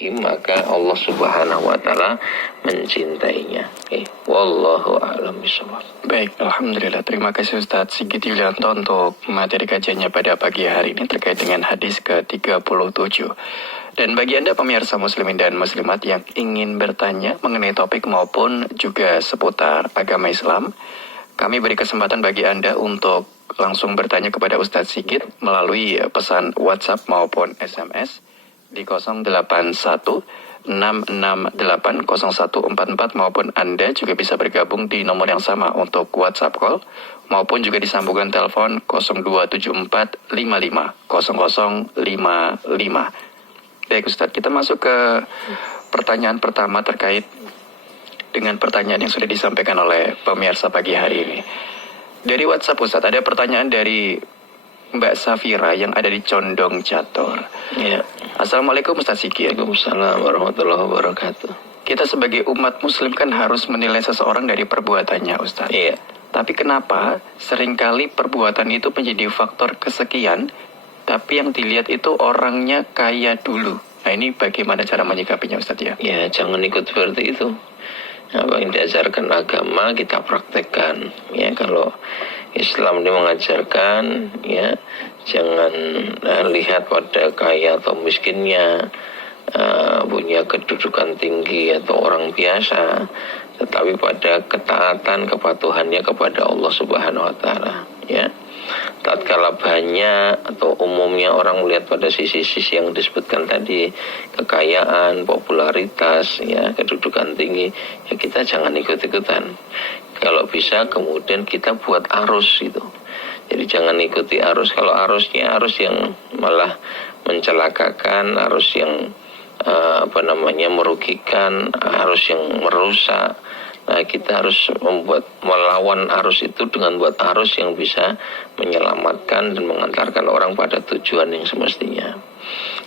hakim, maka Allah Subhanahu wa taala mencintainya. Wallahu a'lam bishawab. Baik, alhamdulillah. Terima kasih Ustadz Sigit Yulianto untuk materi kajiannya pada pagi hari ini terkait dengan hadis ke-37. Dan bagi Anda pemirsa muslimin dan muslimat yang ingin bertanya mengenai topik maupun juga seputar agama Islam, kami beri kesempatan bagi Anda untuk langsung bertanya kepada Ustadz Sigit melalui pesan WhatsApp maupun SMS di 081-668-0144, maupun Anda juga bisa bergabung di nomor yang sama untuk WhatsApp call maupun juga disambungkan telepon 0274550055. Baik Ustadz, kita masuk ke pertanyaan pertama terkait dengan pertanyaan yang sudah disampaikan oleh pemirsa pagi hari ini. Dari WhatsApp Ustadz, ada pertanyaan dari Mbak Safira yang ada di Condong Catur. Ya. Assalamualaikum Ustadz Sigit. Waalaikumsalam warahmatullahi wabarakatuh. Kita sebagai umat muslim kan harus menilai seseorang dari perbuatannya Ustadz. Iya. Tapi kenapa seringkali perbuatan itu menjadi faktor kesekian, tapi yang dilihat itu orangnya kaya dulu. Nah ini bagaimana cara menyikapinya Ustadz ya? Ya, jangan ikut seperti itu. Apa yang diajarkan agama kita praktekkan. Ya, kalau Islam ini mengajarkan, ya jangan lihat pada kaya atau miskinnya, punya kedudukan tinggi atau orang biasa, tetapi pada ketaatan kepatuhannya kepada Allah Subhanahu wa taala. Ya. Tatkala banyak atau umumnya orang melihat pada sisi-sisi yang disebutkan tadi, kekayaan, popularitas, ya, kedudukan tinggi, ya kita jangan ikut-ikutan. Kalau bisa kemudian kita buat arus itu. Jadi jangan ikuti arus. Kalau arusnya arus yang malah mencelakakan, arus yang merugikan, arus yang merusak. Nah, kita harus melawan arus itu dengan buat arus yang bisa menyelamatkan dan mengantarkan orang pada tujuan yang semestinya.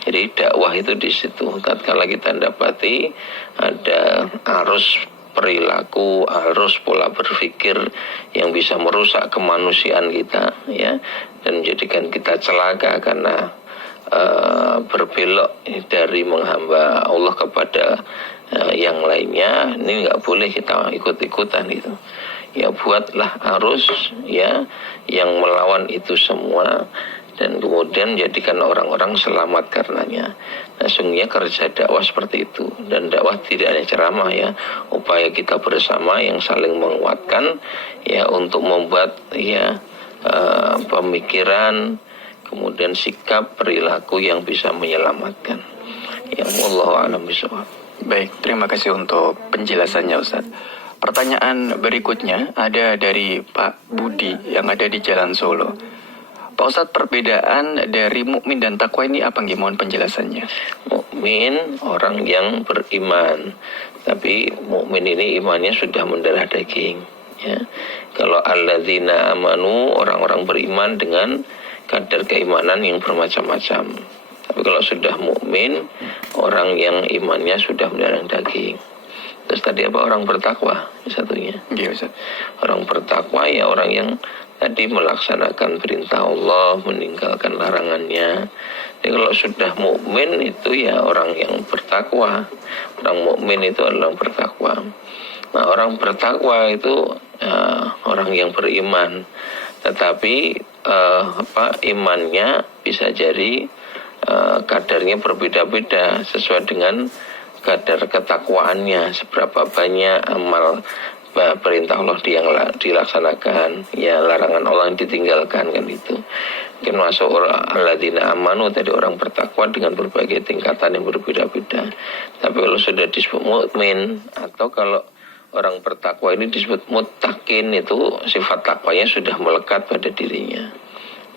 Jadi dakwah itu di situ. Tatkala kita dapati ada arus perilaku, arus pola berpikir yang bisa merusak kemanusiaan kita, ya, dan menjadikan kita celaka karena berbelok dari menghamba Allah kepada yang lainnya, ini nggak boleh kita ikut-ikutan itu. Ya buatlah arus, ya, yang melawan itu semua, dan kemudian jadikan orang-orang selamat karenanya. Nah, sungguhnya kerja dakwah seperti itu, dan dakwah tidak hanya ceramah, ya, upaya kita bersama yang saling menguatkan, ya, untuk membuat, ya, pemikiran, kemudian sikap perilaku yang bisa menyelamatkan. Ya, wallahu a'lam bishawab. Baik, terima kasih untuk penjelasannya Ustadz. Pertanyaan berikutnya ada dari Pak Budi yang ada di Jalan Solo. Pak Ustadz, perbedaan dari mukmin dan takwa ini apa? Mohon penjelasannya. Mukmin orang yang beriman, tapi mukmin ini imannya sudah mendarah daging. Ya. Kalau alladzina amanu, orang-orang beriman dengan kadar keimanan yang bermacam-macam. Tapi kalau sudah mukmin, orang yang imannya sudah mendarah daging. Terus tadi apa? Orang bertakwa satunya. Iya, Ustaz. Orang bertakwa ya orang yang tadi melaksanakan perintah Allah, meninggalkan larangannya. Jadi kalau sudah mukmin itu ya orang yang bertakwa. Orang mukmin itu adalah orang bertakwa. Nah, orang bertakwa itu orang yang beriman. Tetapi imannya bisa jadi kadarnya berbeda-beda sesuai dengan kadar ketakwaannya, seberapa banyak amal perintah Allah yang dilaksanakan, ya larangan Allah yang ditinggalkan, kan itu. Mungkin masuk alladzina amanu tadi orang bertakwa dengan berbagai tingkatan yang berbeda-beda. Tapi kalau sudah disebut mukmin atau kalau orang bertakwa ini disebut muttaqin, itu sifat takwanya sudah melekat pada dirinya.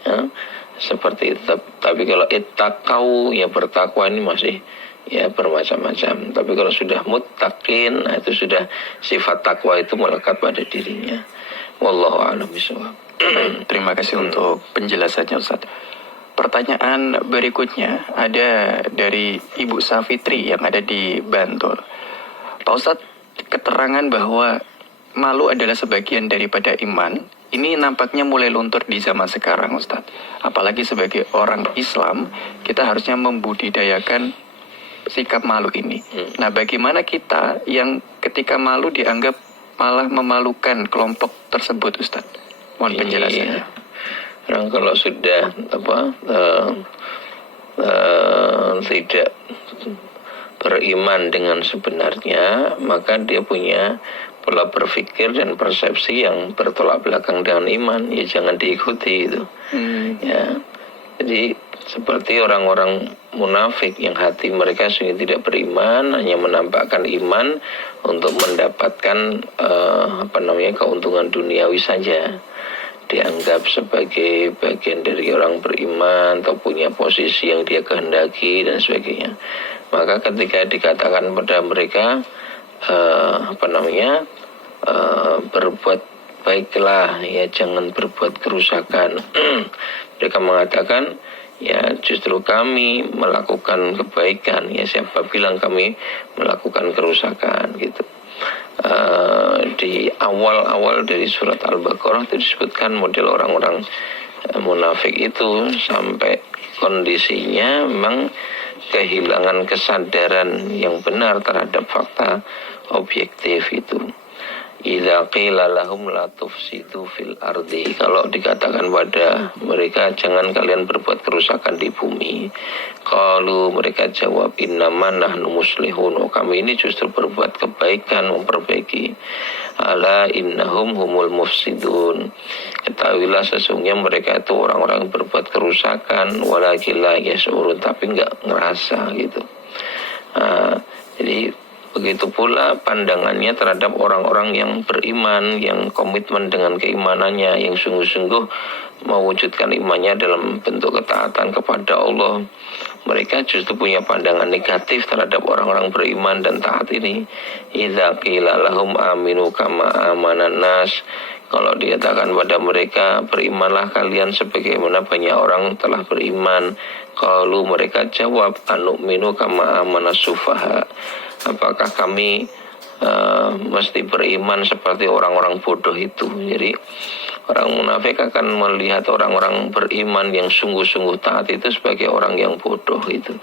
Ya, seperti itu. Tapi kalau ittaqau, ya bertakwa ini masih ya bermacam-macam. Tapi kalau sudah muttaqin, nah itu sudah sifat takwa itu melekat pada dirinya. Wallahu a'lam bishawab. Terima kasih untuk penjelasannya Ustaz. Pertanyaan berikutnya ada dari Ibu Safitri yang ada di Bantul. Pak Ustaz, keterangan bahwa malu adalah sebagian daripada iman, ini nampaknya mulai luntur di zaman sekarang Ustaz. Apalagi sebagai orang Islam, kita harusnya membudidayakan sikap malu ini. Nah, bagaimana kita yang ketika malu dianggap malah memalukan kelompok tersebut, Ustaz? Mohon penjelasannya. Orang kalau sudah tidak beriman dengan sebenarnya, maka dia punya pola berpikir dan persepsi yang bertolak belakang dengan iman. Ya jangan diikuti itu. Ya, jadi seperti orang-orang munafik yang hati mereka sungguh tidak beriman, hanya menampakkan iman untuk mendapatkan keuntungan duniawi saja, dianggap sebagai bagian dari orang beriman atau punya posisi yang dia kehendaki dan sebagainya. Maka ketika dikatakan pada mereka berbuat baiklah, ya jangan berbuat kerusakan, mereka mengatakan ya justru kami melakukan kebaikan, ya siapa bilang kami melakukan kerusakan gitu. Di awal-awal dari surat Al-Baqarah itu disebutkan model orang-orang munafik itu sampai kondisinya memang kehilangan kesadaran yang benar terhadap fakta objektif itu. Idza qila lahum la tufsidu fil ardi, kalau dikatakan pada mereka jangan kalian berbuat kerusakan di bumi, qalu, mereka jawab, innama nahnu muslihun, kami ini justru berbuat kebaikan, memperbaiki. Ala innahum humul mufsidun, ketahuilah sesungguhnya mereka itu orang-orang yang berbuat kerusakan, walakin la yash'urun, tapi enggak ngerasa gitu. Jadi begitu pula pandangannya terhadap orang-orang yang beriman, yang komitmen dengan keimanannya, yang sungguh-sungguh mewujudkan imannya dalam bentuk ketaatan kepada Allah. Mereka justru punya pandangan negatif terhadap orang-orang beriman dan taat ini. Idza qila lahum aminu kama amanan nas, kalau dikatakan pada mereka berimanlah kalian sebagaimana banyak orang telah beriman, qalu, mereka jawab, anu'minu kama amanas sufaha, apakah kami mesti beriman seperti orang-orang bodoh itu. Jadi orang munafik akan melihat orang-orang beriman yang sungguh-sungguh taat itu sebagai orang yang bodoh itu.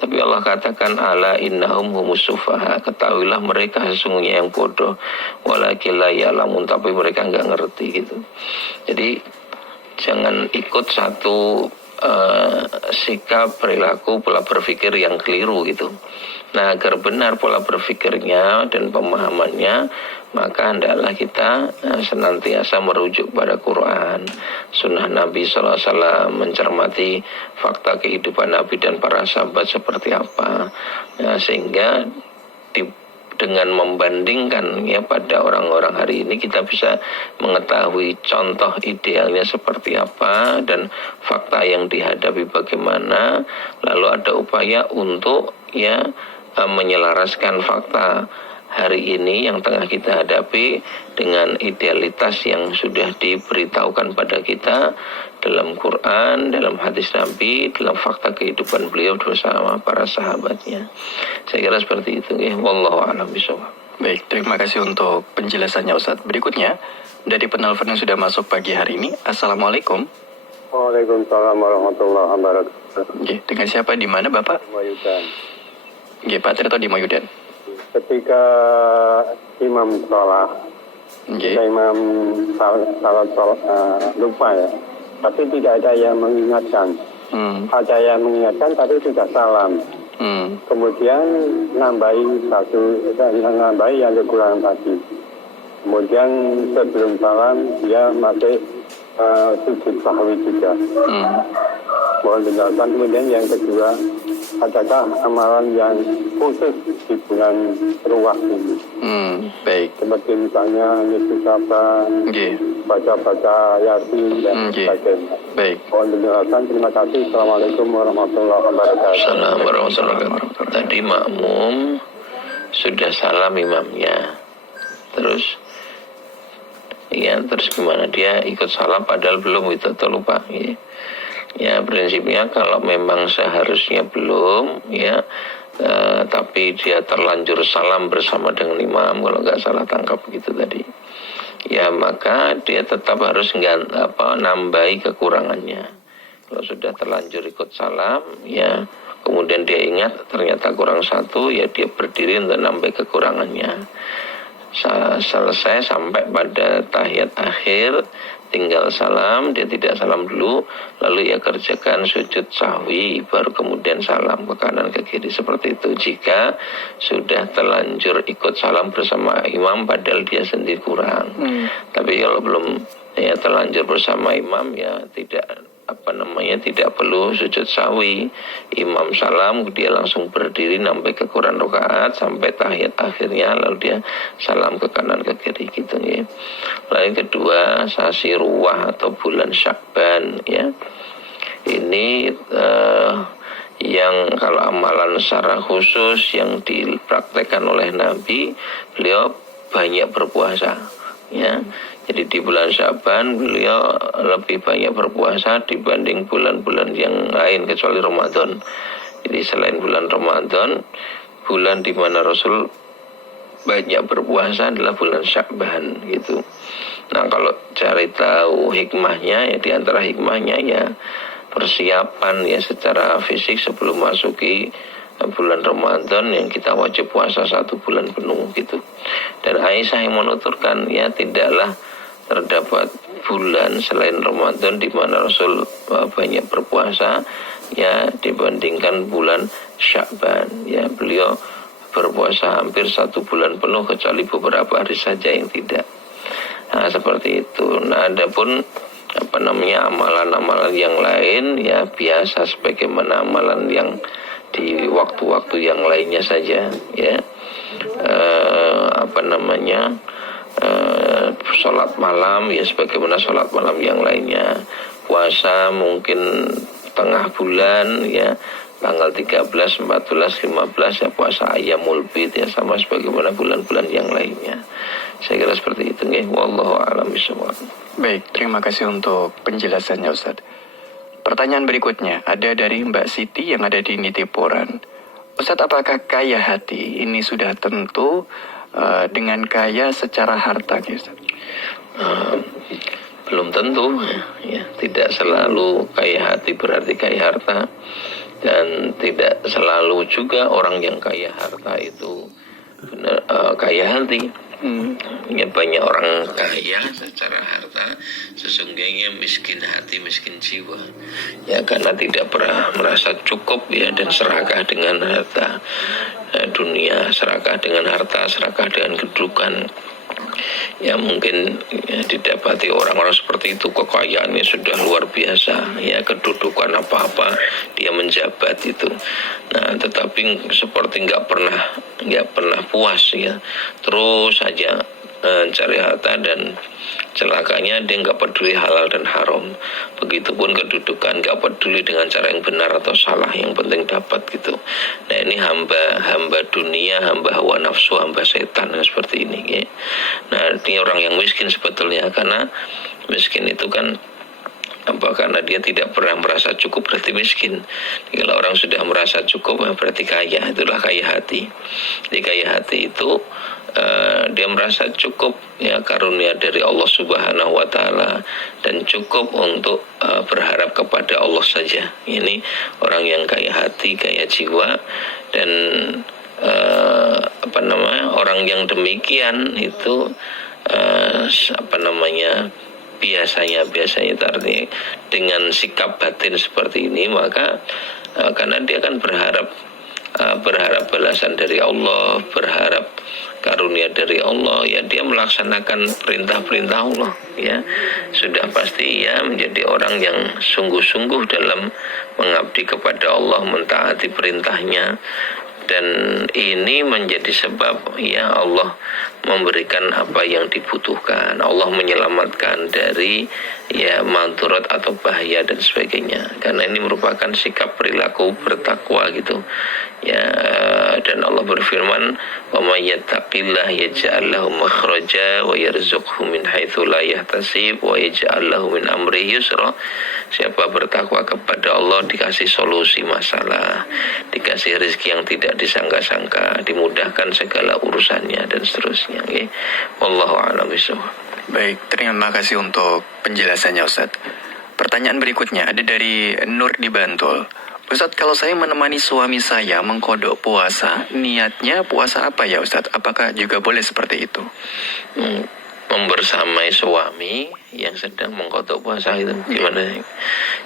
Tapi Allah katakan ala innahum humus sufaha, ketahuilah mereka sesungguhnya yang bodoh, walakin la ya'lamun, tapi mereka enggak ngerti gitu. Jadi jangan ikut satu sikap, perilaku, pola berpikir yang keliru gitu. Nah, agar benar pola berpikirnya dan pemahamannya, maka hendaklah kita senantiasa merujuk pada Quran, Sunnah Nabi SAW, mencermati fakta kehidupan Nabi dan para sahabat seperti apa, sehingga dengan membandingkan ya pada orang-orang hari ini kita bisa mengetahui contoh idealnya seperti apa dan fakta yang dihadapi bagaimana, lalu ada upaya untuk menyelaraskan fakta hari ini yang tengah kita hadapi dengan idealitas yang sudah diberitahukan pada kita dalam Quran, dalam hadis Nabi, dalam fakta kehidupan beliau bersama para sahabatnya. Saya kira seperti itu ya. Wallahu a'lam bishawab. Baik, terima kasih untuk penjelasannya, Ustaz. Berikutnya dari penelpon yang sudah masuk pagi hari ini. Assalamualaikum. Waalaikumsalam warahmatullahi wabarakatuh. Oke, dengan siapa, di mana Bapak? Mayudan. Oke, Pak Tirto di Mayudan. Ketika imam sholat, ketika imam salat lupa ya, tapi tidak ada yang mengingatkan. Ada yang mengingatkan tapi tidak salam. Kemudian nambahi yang kekurangan tadi. Kemudian sebelum salam dia masih sujud sahwi juga. Mohon penjelasan. Kemudian yang kedua, adakah amalan yang khusus di bulan Ruwah ini? Baik. Seperti misalnya Yesus apa, baca-baca Yasin dan sebagainya. Baik. Mohon penjelasan. Terima kasih. Assalamualaikum warahmatullahi wabarakatuh. Assalamualaikum warahmatullahi wabarakatuh. Tadi makmum sudah salam imamnya, terus gimana, dia ikut salam padahal belum itu atau lupa ya? Ya prinsipnya kalau memang seharusnya belum ya, tapi dia terlanjur salam bersama dengan imam, kalau nggak salah tangkap gitu tadi, ya maka dia tetap harus nambahi kekurangannya. Kalau sudah terlanjur ikut salam ya, kemudian dia ingat ternyata kurang satu, ya dia berdiri untuk nambah kekurangannya. Selesai sampai pada tahiyat akhir, tinggal salam, dia tidak salam dulu, lalu ia kerjakan sujud sahwi, baru kemudian salam ke kanan ke kiri, seperti itu. Jika sudah terlanjur ikut salam bersama imam padahal dia sendiri kurang. Tapi kalau belum ya terlanjur bersama imam, ya tidak tidak perlu sujud sahwi. Imam salam, dia langsung berdiri sampai kekurangan rakaat sampai tahiyat akhirnya, lalu dia salam ke kanan ke kiri gitu ya. Lalu yang kedua, sasi ruwah atau bulan Sya'ban ya. Ini yang kalau amalan secara khusus yang dipraktekkan oleh Nabi, beliau banyak berpuasa ya. Jadi di bulan Sya'ban beliau lebih banyak berpuasa dibanding bulan-bulan yang lain kecuali Ramadan. Jadi selain bulan Ramadan, bulan di mana Rasul banyak berpuasa adalah bulan Sya'ban gitu. Nah, kalau cari tahu hikmahnya, ya di antara hikmahnya ya persiapan ya secara fisik sebelum masuki bulan Ramadan yang kita wajib puasa 1 bulan penuh gitu. Dan Aisyah yang menuturkan ya tidaklah terdapat bulan selain Ramadan di mana Rasul banyak berpuasa ya dibandingkan bulan Sya'ban ya. Beliau berpuasa hampir 1 bulan penuh kecuali beberapa hari saja yang tidak. Nah, seperti itu. Nah, adapun amalan-amalan yang lain ya biasa sebagaimana amalan yang di waktu-waktu yang lainnya saja ya. Sholat malam ya sebagaimana sholat malam yang lainnya. Puasa mungkin tengah bulan ya, tanggal 13, 14, 15 ya puasa Ayyamul Bid ya, sama sebagaimana bulan-bulan yang lainnya. Saya kira seperti itu nggih. Wallahu a'lam bishawab. Baik, terima kasih untuk penjelasannya Ustaz. Pertanyaan berikutnya ada dari Mbak Siti yang ada di Nitiporan. Ustaz, apakah kaya hati ini sudah tentu dengan kaya secara harta, Ustaz? Belum tentu ya. Tidak selalu kaya hati berarti kaya harta, dan tidak selalu juga orang yang kaya harta itu benar kaya hati. Ya, banyak orang kaya secara harta sesungguhnya miskin hati, miskin jiwa ya, karena tidak pernah merasa cukup ya, dan serakah dengan harta dunia, serakah dengan harta, serakah dengan kedudukan. Ya mungkin ya, didapati orang-orang seperti itu kekayaannya sudah luar biasa ya, kedudukan apa-apa dia menjabat itu. Nah, tetapi seperti nggak pernah puas ya, terus saja cari harta, dan celakanya dia nggak peduli halal dan haram. Begitupun kedudukan, nggak peduli dengan cara yang benar atau salah, yang penting dapat gitu. Nah, ini hamba dunia, hamba hawa nafsu, hamba setan seperti ini ya. Nah, ini orang yang miskin sebetulnya, karena miskin itu kan karena dia tidak pernah merasa cukup berarti miskin. Jadi, kalau orang sudah merasa cukup berarti kaya, itulah kaya hati. Jadi kaya hati itu dia merasa cukup ya, karunia dari Allah Subhanahu wa taala, dan cukup untuk berharap kepada Allah saja. Ini orang yang kaya hati, kaya jiwa. Dan orang yang demikian itu biasanya artinya dengan sikap batin seperti ini, maka karena dia kan berharap balasan dari Allah, berharap karunia dari Allah ya, dia melaksanakan perintah-perintah Allah ya, sudah pasti ya menjadi orang yang sungguh-sungguh dalam mengabdi kepada Allah, mentaati perintahnya. Dan ini menjadi sebab ya Allah memberikan apa yang dibutuhkan, Allah menyelamatkan dari ya manturat atau bahaya dan sebagainya, karena ini merupakan sikap perilaku bertakwa gitu ya. Dan Allah berfirman, wa may yattaqillah yaj'al lahu makhraja wa yarzuqhu min haitsu la yahtasib wa yaj'al lahu min amri yusra. Siapa bertakwa kepada Allah dikasih solusi masalah, dikasih rezeki yang tidak disangka-sangka, dimudahkan segala urusannya dan seterusnya. Okay? Wallahu a'lam bishawab. Baik, terima kasih untuk penjelasannya Ustaz. Pertanyaan berikutnya ada dari Nur di Bantul. Ustadz, kalau saya menemani suami saya mengkodok puasa, niatnya puasa apa ya Ustadz? Apakah juga boleh seperti itu? Membersamai suami yang sedang mengkodok puasa itu gimana?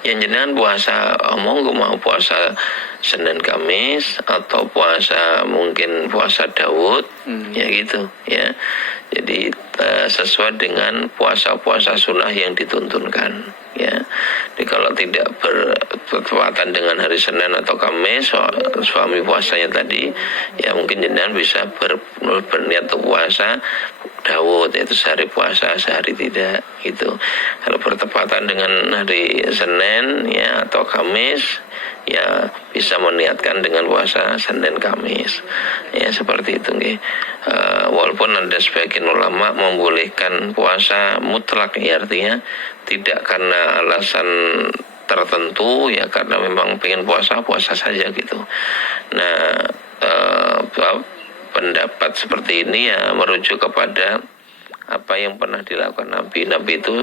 Yang jenengan puasa, monggo mau puasa Senin Kamis atau puasa mungkin puasa Daud, ya gitu ya. Jadi sesuai dengan puasa-puasa sunnah yang dituntunkan ya. Jadi kalau tidak bertepatan dengan hari Senin atau Kamis suami puasanya tadi, ya mungkin jenengan bisa berniat untuk puasa Daud, yaitu sehari puasa sehari tidak gitu. Kalau bertepatan dengan hari Senin ya atau Kamis, ya bisa meniatkan dengan puasa Senin Kamis ya, seperti itu nggih. Walaupun ada sebagian ulama membolehkan puasa mutlak, ya artinya tidak karena alasan tertentu, ya karena memang pengen puasa saja gitu. Nah, pendapat seperti ini ya merujuk kepada apa yang pernah dilakukan Nabi. Nabi itu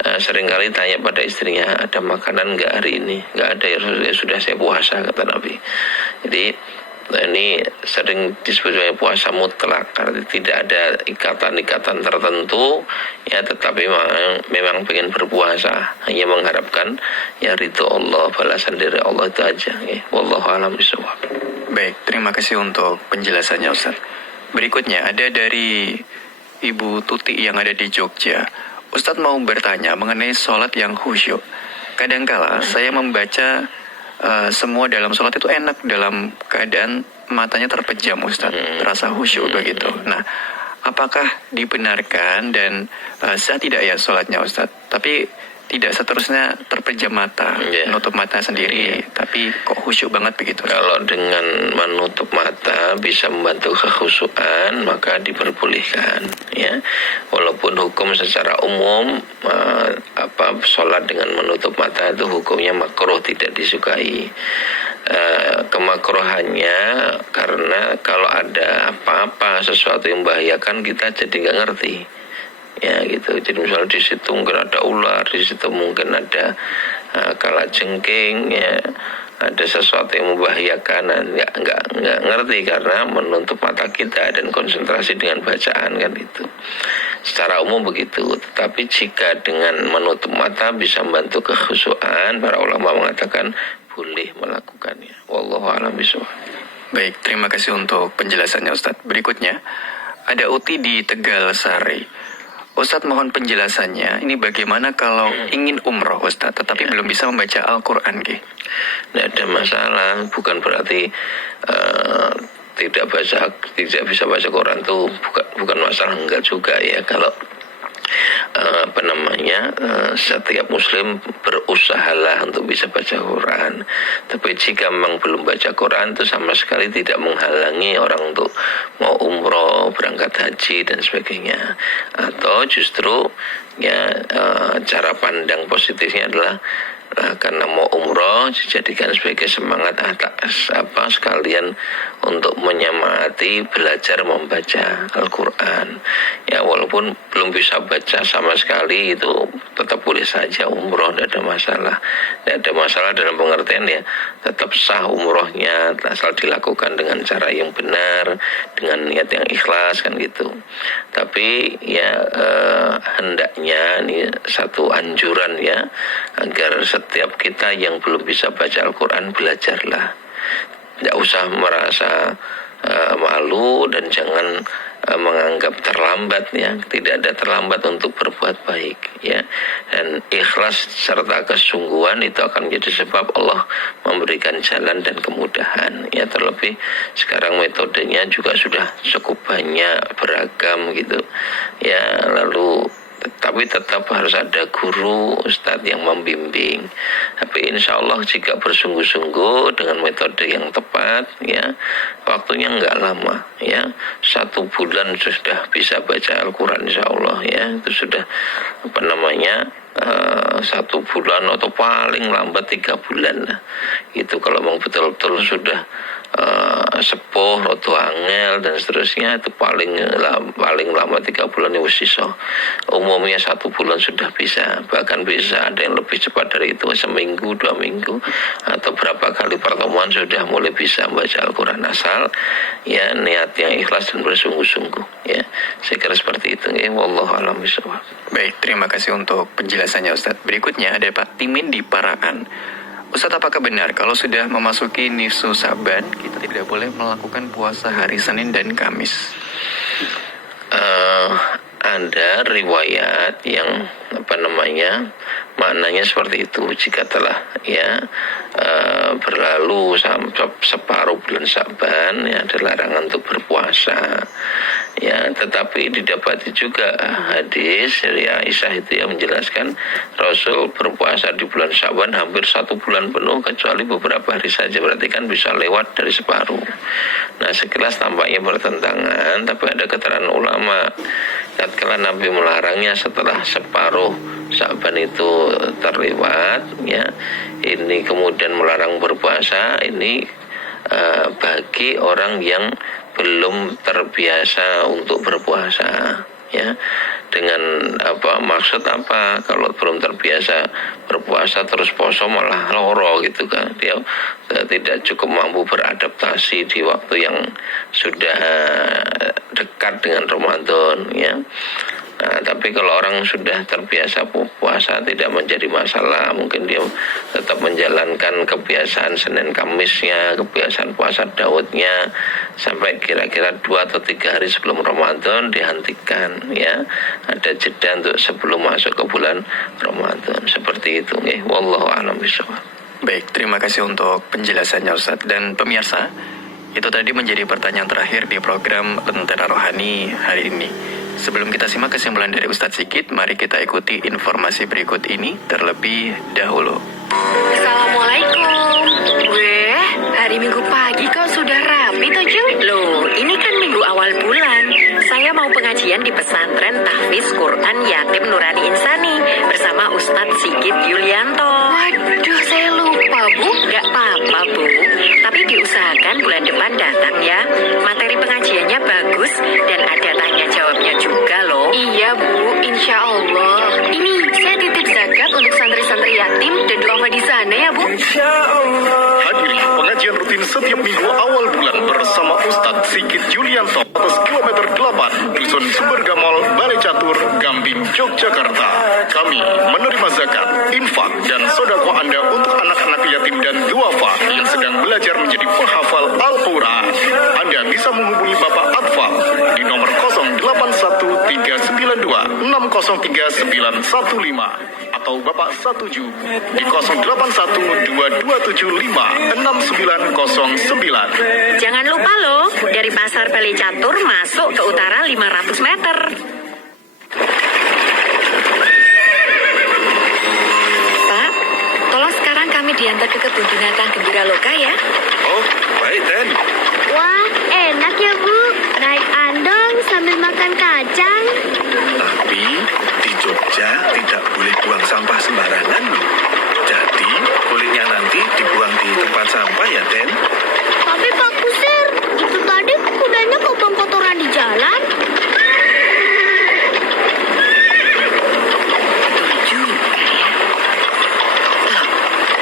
seringkali tanya pada istrinya, ada makanan nggak hari ini? Nggak ada ya sudah saya puasa, kata Nabi. Jadi ini sering disebut sebagai puasa mutlak karena tidak ada ikatan-ikatan tertentu ya, tetapi memang pengen berpuasa, hanya mengharapkan ya ridho Allah, balasan dari Allah itu aja ya. Wallahu a'lam bishawab. Baik, terima kasih untuk penjelasannya Ustaz. Berikutnya ada dari Ibu Tuti yang ada di Jogja. Ustadz mau bertanya mengenai sholat yang khusyuk. Kadangkala saya membaca semua dalam sholat itu enak dalam keadaan matanya terpejam Ustadz, terasa khusyuk begitu. Nah, apakah dibenarkan dan sah tidak ya sholatnya Ustadz? Tapi tidak seterusnya terpejam mata, menutup mata sendiri, tapi kok khusyuk banget begitu? Kalau dengan menutup mata bisa membantu kekhusyukan, maka diperbolehkan ya. Walaupun hukum secara umum sholat dengan menutup mata itu hukumnya makruh, tidak disukai. Kemakruhannya karena kalau ada apa-apa sesuatu yang membahayakan kita jadi nggak ngerti. Ya gitu. Jadi misalnya di situ mungkin ada ular, di situ mungkin ada kalajengking, ya ada sesuatu yang membahayakan, nggak ngerti karena menutup mata kita dan konsentrasi dengan bacaan kan itu. Secara umum begitu. Tetapi jika dengan menutup mata bisa membantu kekhusyukan, para ulama mengatakan boleh melakukannya. Wallahu a'lam bishawab. Baik, terima kasih untuk penjelasannya Ustadz. Berikutnya ada Uti di Tegal Sari. Ustadz mohon penjelasannya, ini bagaimana kalau ingin umroh Ustadz, tetapi belum bisa membaca Al-Quran gitu? Tidak ada masalah, bukan berarti tidak bisa baca Quran itu bukan masalah, enggak juga ya. Kalau setiap muslim berusahalah untuk bisa baca Quran. Tapi jika memang belum baca Quran itu sama sekali tidak menghalangi orang untuk mau umroh, berangkat haji dan sebagainya. Atau justru ya cara pandang positifnya adalah karena mau umroh dijadikan sebagai semangat sekalian untuk menyemangati belajar membaca Al-Quran ya. Walaupun belum bisa baca sama sekali, itu tetap boleh saja umroh, tidak ada masalah dalam pengertian ya tetap sah umrohnya asal dilakukan dengan cara yang benar, dengan niat yang ikhlas kan gitu. Tapi ya hendaknya ini satu anjuran ya, agar setiap kita yang belum bisa baca Al-Quran belajarlah. Tidak usah merasa malu dan jangan menganggap terlambat ya. Tidak ada terlambat untuk berbuat baik ya. Dan ikhlas serta kesungguhan itu akan menjadi sebab Allah memberikan jalan dan kemudahan ya. Terlebih sekarang metodenya juga sudah cukup banyak, beragam gitu ya. Lalu tapi tetap harus ada guru, ustadz yang membimbing. Tapi insya Allah jika bersungguh-sungguh dengan metode yang tepat ya, waktunya nggak lama ya, 1 bulan sudah bisa baca Al-Quran insya Allah ya. Itu sudah 1 bulan atau paling lambat 3 bulan lah. Itu kalau memang betul-betul sudah sepuh atau angel dan seterusnya, itu paling lama 3 bulan ya wis iso. Umumnya 1 bulan sudah bisa, bahkan bisa ada yang lebih cepat dari itu, seminggu 2 minggu atau berapa kali pertemuan sudah mulai bisa membaca Al-Quran, asal ya niat yang ikhlas dan bersungguh-sungguh ya. Saya kira seperti itu ya. Wallahu a'lam bishawab. Baik, terima kasih untuk penjelasannya Ustadz. Berikutnya ada Pak Timin di Parakan. Ustadz, apakah benar kalau sudah memasuki nisfu Saban kita tidak boleh melakukan puasa hari Senin dan Kamis? Ada riwayat yang maknanya seperti itu. Jika telah berlalu sampai separuh bulan Syaban ya, ada larangan untuk berpuasa ya. Tetapi didapati juga hadis dari Aisyah itu yang menjelaskan Rasul berpuasa di bulan Syaban hampir 1 bulan penuh kecuali beberapa hari saja, berarti kan bisa lewat dari separuh. Nah, sekilas tampaknya bertentangan, tapi ada keterangan ulama tatkala Nabi melarangnya setelah separuh Syaban itu terlewat ya, ini kemudian melarang berpuasa ini bagi orang yang belum terbiasa untuk berpuasa ya. Dengan maksud apa? Kalau belum terbiasa berpuasa terus poso malah loro gitu kan, dia tidak cukup mampu beradaptasi di waktu yang sudah dekat dengan Ramadan ya. Nah, tapi kalau orang sudah terbiasa puasa tidak menjadi masalah, mungkin dia tetap menjalankan kebiasaan Senin Kamisnya, kebiasaan puasa Daudnya sampai kira-kira 2 atau 3 hari sebelum Ramadan dihentikan ya. Ada jeda untuk sebelum masuk ke bulan Ramadan, seperti itu nggih. Wallahu a'lam bishawab. Baik, terima kasih untuk penjelasannya Ustadz. Dan pemirsa, itu tadi menjadi pertanyaan terakhir di program Lentera Rohani hari ini. Sebelum kita simak kesimpulan dari Ustadz Sigit, mari kita ikuti informasi berikut ini terlebih dahulu. Assalamualaikum. Weh, hari Minggu pagi kok sudah rapi toh, Jul? Loh, ini kan minggu awal bulan. Saya mau pengajian di pesantren Tahfiz Quran Yatim Nurani Insani bersama Ustadz Sigit Yulianto. Waduh, saya lupa, Bu. Gak apa-apa, Bu. Tapi diusahakan bulan depan datang ya. Materi pengajiannya bagus dan ada tanya jawabnya juga loh. Iya, Bu. Insya Allah. Ini saya titip zakat untuk santri-santri yatim dan doa di sana ya, Bu. Insya Allah. Hadiri pengajian rutin setiap minggu awal bulan bersama Ustadz Sigit Yulianto atas kilometer 8 Dusun Sumbergamol, Balai Catur, Gambing, Yogyakarta. Kami menerima zakat, infak, dan sedekah Anda untuk anak-anak yatim dan duafa yang sedang belajar menjadi penghafal Al-Quran. Anda bisa menghubungi Bapak Atfal di nomor 081392603915 atau Bapak Satuju di 0812275699. Jangan lupa loh, dari Pasar Balai Catur masuk ke utara 500 meter. Pak, tolong sekarang kami diantar ke kebun binatang Gembira Loka ya. Oh, baik, Den. Wah, enak ya, Bu. Naik andong sambil makan kacang. Tapi di Jogja tidak boleh buang sampah sembarangan loh. Jadi kulitnya nanti dibuang di tempat sampah ya, Den. Tapi Pak Kusir, itu tadi kudanya kok buang kotoran di jalan. Tujuh ya. Loh,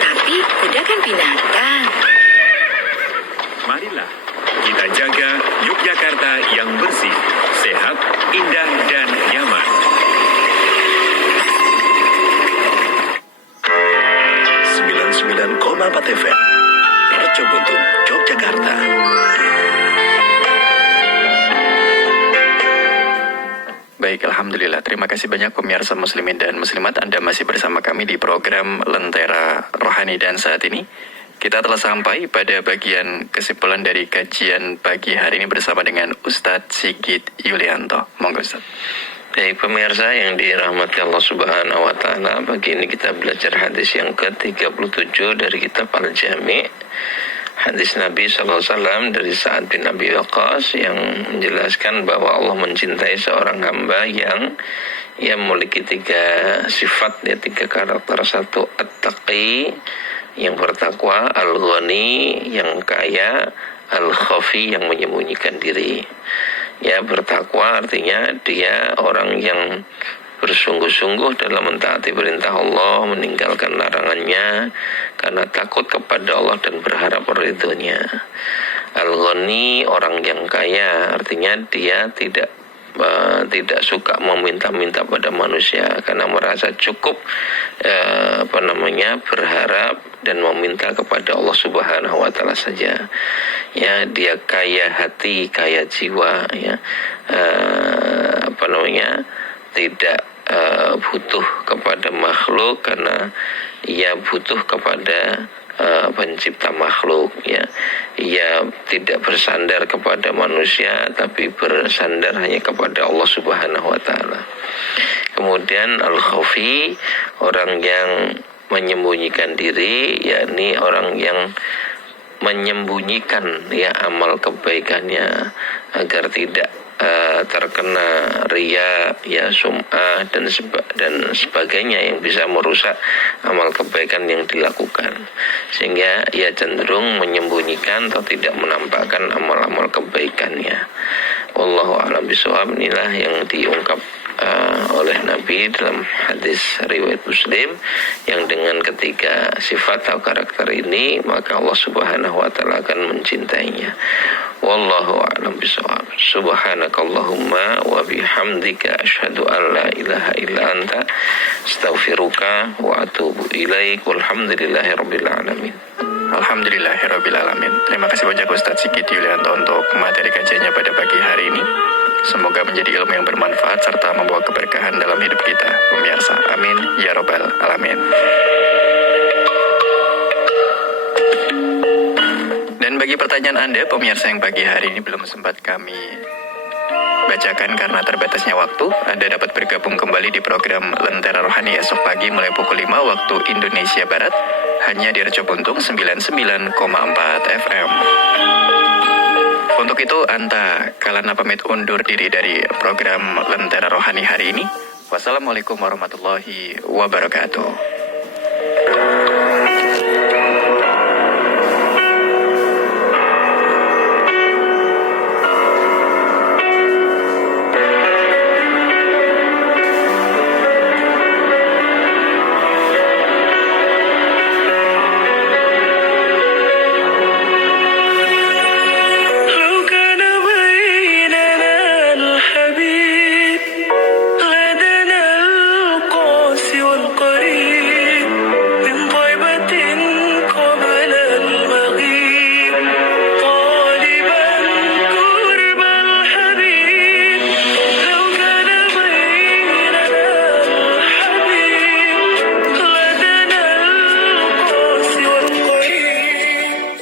tapi kuda kan binatang. Marilah kita jaga Yogyakarta yang bersih, sehat, indah, dan nyaman. FM, Rejo Buntung, Yogyakarta. Baik, Alhamdulillah. Terima kasih banyak pemirsa muslimin dan muslimat. Anda masih bersama kami di program Lentera Rohani, dan saat ini kita telah sampai pada bagian kesimpulan dari kajian pagi hari ini bersama dengan Ustadz Sigit Yulianto. Monggo Ustadz. Baik pemirsa yang dirahmati Allah Subhanahu wa Ta'ala, pagi ini kita belajar hadis yang ke-37 dari kitab Al-Jami'. hadis Nabi SAW dari Sa'ad bin Abi Waqqas yang menjelaskan bahwa Allah mencintai seorang hamba yang memiliki 3 sifat, 3 karakter. 1, at-taqi, yang bertakwa, al-ghani, yang kaya, al-khafi, yang menyembunyikan diri. Bertakwa artinya dia orang yang bersungguh-sungguh dalam mentaati perintah Allah, meninggalkan larangannya karena takut kepada Allah dan berharap ridhonya. Al-ghani, orang yang kaya, artinya dia tidak suka meminta-minta pada manusia karena merasa cukup berharap dan meminta kepada Allah Subhanahu wa taala saja. Dia kaya hati, kaya jiwa, tidak butuh kepada makhluk karena ia butuh kepada pencipta makhluk. Ia tidak bersandar kepada manusia tapi bersandar hanya kepada Allah Subhanahu wa taala. Kemudian al-khafi, orang yang menyembunyikan diri, yakni orang yang menyembunyikan amal kebaikannya agar tidak terkena riya, sum'ah dan sebagainya yang bisa merusak amal kebaikan yang dilakukan, sehingga ia cenderung menyembunyikan atau tidak menampakkan amal-amal kebaikannya. Wallahu a'lam bishawab. Inilah yang diungkap oleh Nabi dalam hadis riwayat Muslim, yang dengan 3 sifat atau karakter ini maka Allah Subhanahu wa taala akan mencintainya. Wallahu a'lam bishawab. Subhanakallahumma wa bihamdika asyhadu an la ilaha illa anta astaghfiruka wa atubu ilaik. Walhamdulillahirabbil alamin. Alhamdulillahirabbil alamin. Terima kasih banyak Ustaz Sigit Yulianto untuk materi kajiannya pada pagi hari ini. Semoga menjadi ilmu yang bermanfaat serta membawa keberkahan dalam hidup kita, pemirsa. Amin ya rabbal alamin. Dan bagi pertanyaan Anda, pemirsa, yang pagi hari ini belum sempat kami bacakan karena terbatasnya waktu, Anda dapat bergabung kembali di program Lentera Rohani esok pagi mulai pukul 5 waktu Indonesia Barat, hanya di Reco Buntung 99,4 FM. Untuk itu, Anta Kalana pamit undur diri dari program Lentera Rohani hari ini. Wassalamualaikum warahmatullahi wabarakatuh.